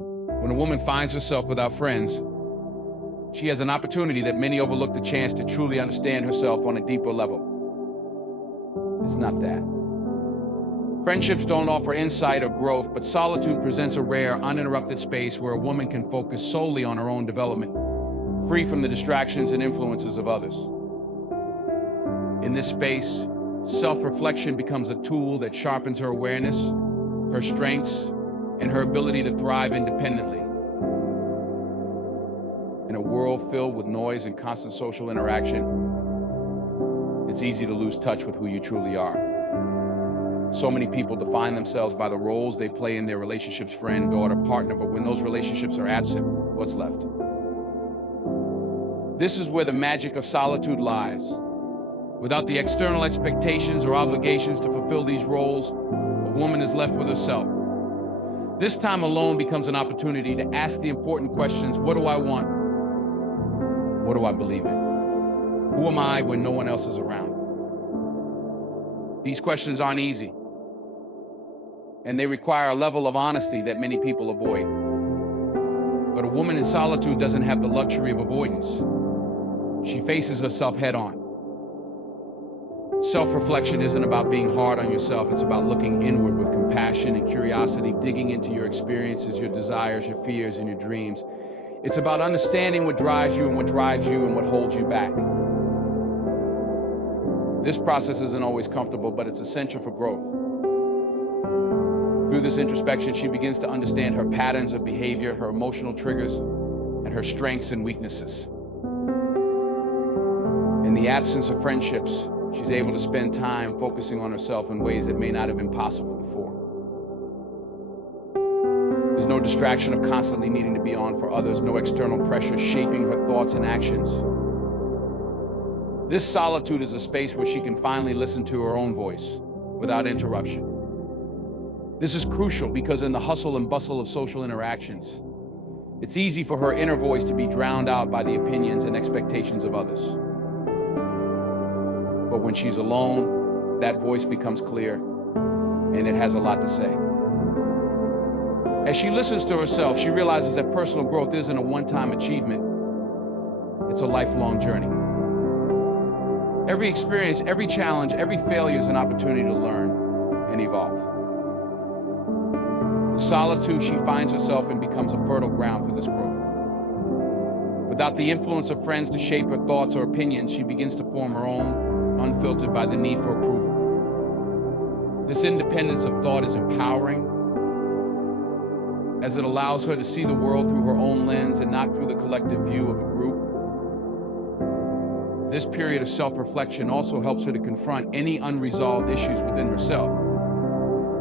When a woman finds herself without friends, she has an opportunity that many overlook the chance to truly understand herself on a deeper level. It's not that. Friendships don't offer insight or growth, but solitude presents a rare, uninterrupted space where a woman can focus solely on her own development, free from the distractions and influences of others. In this space, self-reflection becomes a tool that sharpens her awareness, her strengths, and her ability to thrive independently. In a world filled with noise and constant social interaction, it's easy to lose touch with who you truly are. So many people define themselves by the roles they play in their relationships, friend, daughter, partner, but when those relationships are absent, what's left? This is where the magic of solitude lies. Without the external expectations or obligations to fulfill these roles, a woman is left with herself. This time alone becomes an opportunity to ask the important questions: what do I want? What do I believe in? Who am I when no one else is around? These questions aren't easy, and they require a level of honesty that many people avoid. But a woman in solitude doesn't have the luxury of avoidance. She faces herself head-on. Self-reflection isn't about being hard on yourself. It's about looking inward with compassion and curiosity, digging into your experiences, your desires, your fears, and your dreams. It's about understanding what drives you and what holds you back. This process isn't always comfortable, but it's essential for growth. Through this introspection, she begins to understand her patterns of behavior, her emotional triggers, and her strengths and weaknesses. In the absence of friendships, she's able to spend time focusing on herself in ways that may not have been possible before. There's no distraction of constantly needing to be on for others, no external pressure shaping her thoughts and actions. This solitude is a space where she can finally listen to her own voice without interruption. This is crucial because in the hustle and bustle of social interactions, it's easy for her inner voice to be drowned out by the opinions and expectations of others. But when she's alone, that voice becomes clear, and it has a lot to say. As she listens to herself, she realizes that personal growth isn't a one-time achievement. It's a lifelong journey. Every experience, every challenge, every failure is an opportunity to learn and evolve. The solitude she finds herself in becomes a fertile ground for this growth. Without the influence of friends to shape her thoughts or opinions, she begins to form her own, unfiltered by the need for approval. This independence of thought is empowering, as it allows her to see the world through her own lens and not through the collective view of a group. This period of self-reflection also helps her to confront any unresolved issues within herself.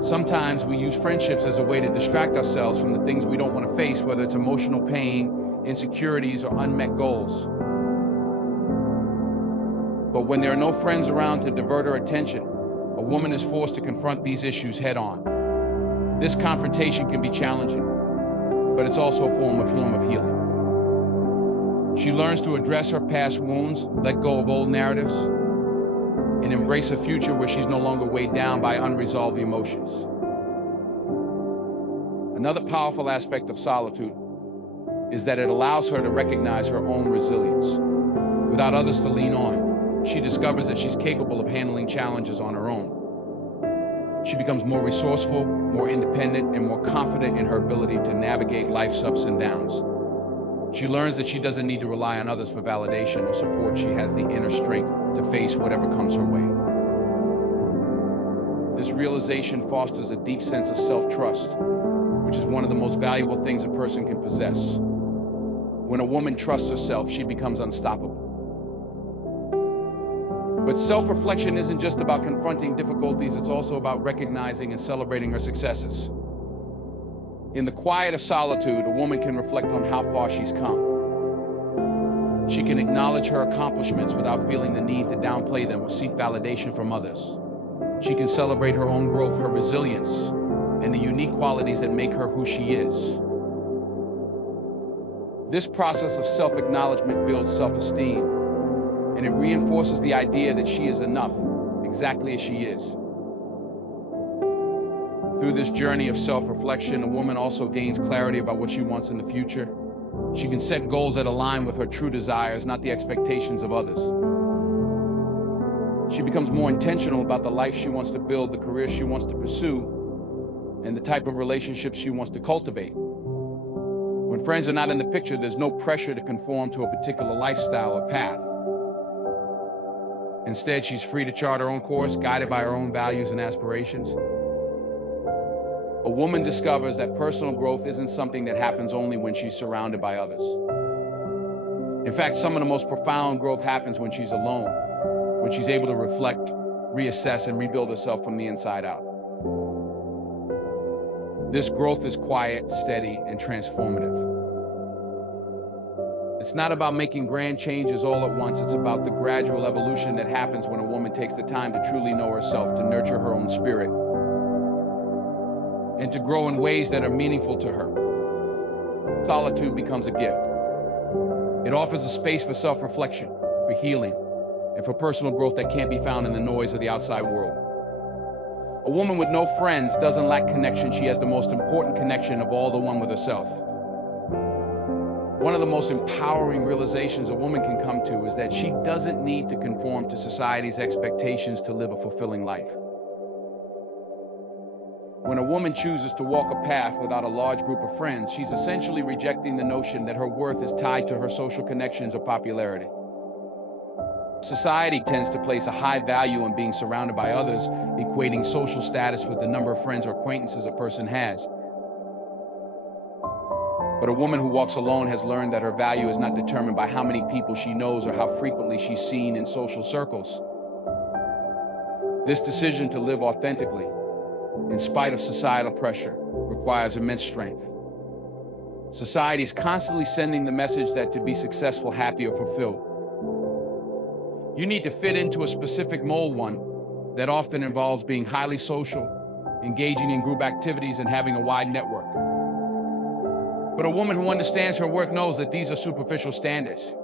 Sometimes we use friendships as a way to distract ourselves from the things we don't want to face, whether it's emotional pain, insecurities, or unmet goals. But when there are no friends around to divert her attention, a woman is forced to confront these issues head-on. This confrontation can be challenging, but it's also a form of healing. She learns to address her past wounds, let go of old narratives, and embrace a future where she's no longer weighed down by unresolved emotions. Another powerful aspect of solitude is that it allows her to recognize her own resilience. Without others to lean on, she discovers that she's capable of handling challenges on her own. She becomes more resourceful, more independent, and more confident in her ability to navigate life's ups and downs. She learns that she doesn't need to rely on others for validation or support. She has the inner strength to face whatever comes her way. This realization fosters a deep sense of self-trust, which is one of the most valuable things a person can possess. When a woman trusts herself, she becomes unstoppable. But self-reflection isn't just about confronting difficulties, it's also about recognizing and celebrating her successes. In the quiet of solitude, a woman can reflect on how far she's come. She can acknowledge her accomplishments without feeling the need to downplay them or seek validation from others. She can celebrate her own growth, her resilience, and the unique qualities that make her who she is. This process of self-acknowledgement builds self-esteem, and it reinforces the idea that she is enough, exactly as she is. Through this journey of self-reflection, a woman also gains clarity about what she wants in the future. She can set goals that align with her true desires, not the expectations of others. She becomes more intentional about the life she wants to build, the career she wants to pursue, and the type of relationships she wants to cultivate. When friends are not in the picture, there's no pressure to conform to a particular lifestyle or path. Instead, she's free to chart her own course, guided by her own values and aspirations. A woman discovers that personal growth isn't something that happens only when she's surrounded by others. In fact, some of the most profound growth happens when she's alone, when she's able to reflect, reassess, and rebuild herself from the inside out. This growth is quiet, steady, and transformative. It's not about making grand changes all at once. It's about the gradual evolution that happens when a woman takes the time to truly know herself, to nurture her own spirit, and to grow in ways that are meaningful to her. Solitude becomes a gift. It offers a space for self-reflection, for healing, and for personal growth that can't be found in the noise of the outside world. A woman with no friends doesn't lack connection. She has the most important connection of all, the one with herself. One of the most empowering realizations a woman can come to is that she doesn't need to conform to society's expectations to live a fulfilling life. When a woman chooses to walk a path without a large group of friends, she's essentially rejecting the notion that her worth is tied to her social connections or popularity. Society tends to place a high value on being surrounded by others, equating social status with the number of friends or acquaintances a person has. But a woman who walks alone has learned that her value is not determined by how many people she knows or how frequently she's seen in social circles. This decision to live authentically, in spite of societal pressure, requires immense strength. Society is constantly sending the message that to be successful, happy, or fulfilled, you need to fit into a specific mold, one that often involves being highly social, engaging in group activities, and having a wide network. But a woman who understands her worth knows that these are superficial standards.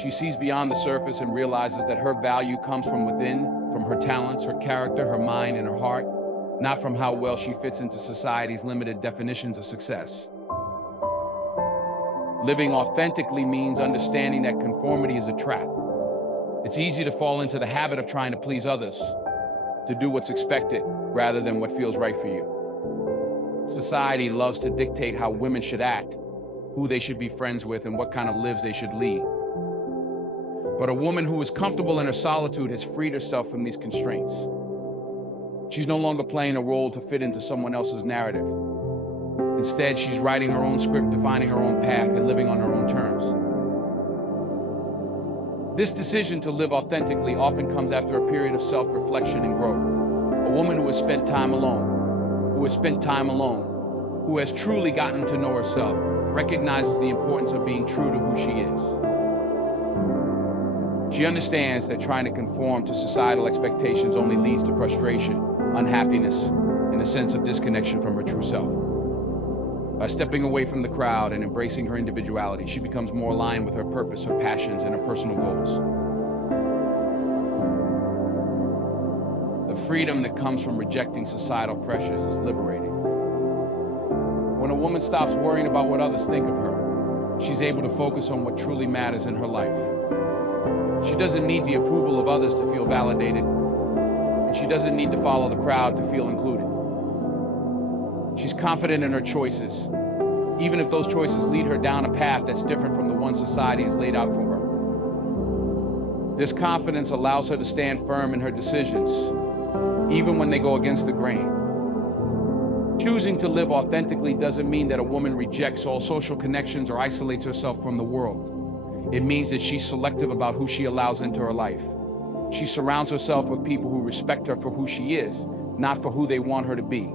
She sees beyond the surface and realizes that her value comes from within, from her talents, her character, her mind, and her heart, not from how well she fits into society's limited definitions of success. Living authentically means understanding that conformity is a trap. It's easy to fall into the habit of trying to please others, to do what's expected rather than what feels right for you. Society loves to dictate how women should act, who they should be friends with, and what kind of lives they should lead. But a woman who is comfortable in her solitude has freed herself from these constraints. She's no longer playing a role to fit into someone else's narrative. Instead, she's writing her own script, defining her own path, and living on her own terms. This decision to live authentically often comes after a period of self-reflection and growth. A woman who has spent time alone, who has truly gotten to know herself, recognizes the importance of being true to who she is. She understands that trying to conform to societal expectations only leads to frustration, unhappiness, and a sense of disconnection from her true self. By stepping away from the crowd and embracing her individuality, she becomes more aligned with her purpose, her passions, and her personal goals. The freedom that comes from rejecting societal pressures is liberating. When a woman stops worrying about what others think of her, she's able to focus on what truly matters in her life. She doesn't need the approval of others to feel validated, and she doesn't need to follow the crowd to feel included. She's confident in her choices, even if those choices lead her down a path that's different from the one society has laid out for her. This confidence allows her to stand firm in her decisions, even when they go against the grain. Choosing to live authentically doesn't mean that a woman rejects all social connections or isolates herself from the world. It means that she's selective about who she allows into her life. She surrounds herself with people who respect her for who she is, not for who they want her to be.